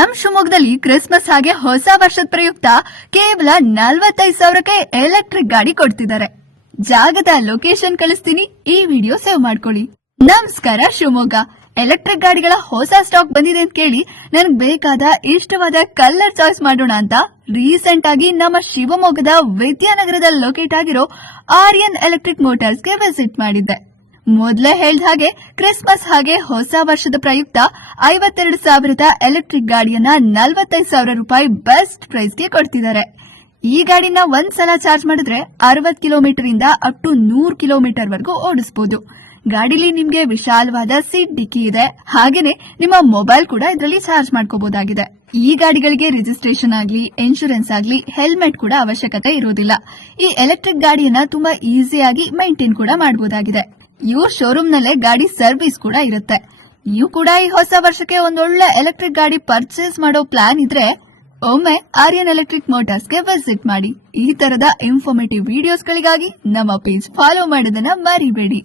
ನಮ್ ಶಿವಮೊಗ್ಗದಲ್ಲಿ ಕ್ರಿಸ್ಮಸ್ ಹಾಗೆ ಹೊಸ ವರ್ಷದ ಪ್ರಯುಕ್ತ ಕೇವಲ 45,000ಕ್ಕೆ ಎಲೆಕ್ಟ್ರಿಕ್ ಗಾಡಿ ಕೊಡ್ತಿದ್ದಾರೆ. ಜಾಗದ ಲೊಕೇಶನ್ ಕಳಿಸ್ತೀನಿ, ಈ ವಿಡಿಯೋ ಸೇವ್ ಮಾಡ್ಕೊಳ್ಳಿ. ನಮಸ್ಕಾರ ಶಿವಮೊಗ್ಗ. ಎಲೆಕ್ಟ್ರಿಕ್ ಗಾಡಿಗಳ ಹೊಸ ಸ್ಟಾಕ್ ಬಂದಿದೆ ಅಂತ ಕೇಳಿ ನನಗೆ ಬೇಕಾದ ಇಷ್ಟವಾದ ಕಲರ್ ಚಾಯ್ಸ್ ಮಾಡೋಣ ಅಂತ ರೀಸೆಂಟ್ ಆಗಿ ನಮ್ಮ ಶಿವಮೊಗ್ಗದ ವಿದ್ಯಾನಗರದಲ್ಲಿ ಲೊಕೇಟ್ ಆಗಿರೋ ಆರ್ಯನ್ ಎಲೆಕ್ಟ್ರಿಕ್ ಮೋಟಾರ್ಸ್ಗೆ ವಿಸಿಟ್ ಮಾಡಿದ್ದೆ. ಮೊದಲೇ ಹೇಳ್ದ ಹಾಗೆ ಕ್ರಿಸ್ಮಸ್ ಹಾಗೆ ಹೊಸ ವರ್ಷದ ಪ್ರಯುಕ್ತ 52,000ದ ಎಲೆಕ್ಟ್ರಿಕ್ ಗಾಡಿಯನ್ನ 45,000 ರೂಪಾಯಿ ಬೆಸ್ಟ್ ಪ್ರೈಸ್ಗೆ ಕೊಡ್ತಿದ್ದಾರೆ. ಈ ಗಾಡಿನ ಒಂದ್ಸಲ ಚಾರ್ಜ್ ಮಾಡಿದ್ರೆ 60 ಕಿಲೋಮೀಟರ್ ಇಂದ ಅಪ್ ಟು 100 ಕಿಲೋಮೀಟರ್ ವರೆಗೂ ಓಡಿಸಬಹುದು. ಗಾಡಿಲಿ ನಿಮ್ಗೆ ವಿಶಾಲವಾದ ಸೀಟ್ ಡಿಕ್ಕಿ ಇದೆ, ಹಾಗೇನೆ ನಿಮ್ಮ ಮೊಬೈಲ್ ಕೂಡ ಇದರಲ್ಲಿ ಚಾರ್ಜ್ ಮಾಡ್ಕೋಬಹುದಾಗಿದೆ. ಈ ಗಾಡಿಗಳಿಗೆ ರಿಜಿಸ್ಟ್ರೇಷನ್ ಆಗ್ಲಿ, ಇನ್ಶೂರೆನ್ಸ್ ಆಗ್ಲಿ, ಹೆಲ್ಮೆಟ್ ಕೂಡ ಅವಶ್ಯಕತೆ ಇರೋದಿಲ್ಲ. ಈ ಎಲೆಕ್ಟ್ರಿಕ್ ಗಾಡಿಯನ್ನ ತುಂಬಾ ಈಸಿಯಾಗಿ ಮೇಂಟೈನ್ ಕೂಡ ಮಾಡಬಹುದಾಗಿದೆ. ಇವ್ರ ಶೋರೂಮ್ ನಲ್ಲೇ ಗಾಡಿ ಸರ್ವಿಸ್ ಕೂಡ ಇರುತ್ತೆ. ನೀವು ಕೂಡ ಈ ಹೊಸ ವರ್ಷಕ್ಕೆ ಒಂದೊಳ್ಳೆ ಎಲೆಕ್ಟ್ರಿಕ್ ಗಾಡಿ ಪರ್ಚೇಸ್ ಮಾಡೋ ಪ್ಲಾನ್ ಇದ್ರೆ ಒಮ್ಮೆ ಆರ್ಯನ್ ಎಲೆಕ್ಟ್ರಿಕ್ ಮೋಟಾರ್ಸ್ಗೆ ವಿಸಿಟ್ ಮಾಡಿ. ಈ ತರದ ಇನ್ಫಾರ್ಮೇಟಿವ್ ವಿಡಿಯೋಸ್ಗಳಿಗಾಗಿ ನಮ್ಮ ಪೇಜ್ ಫಾಲೋ ಮಾಡೋದನ್ನ ಮರಿಬೇಡಿ.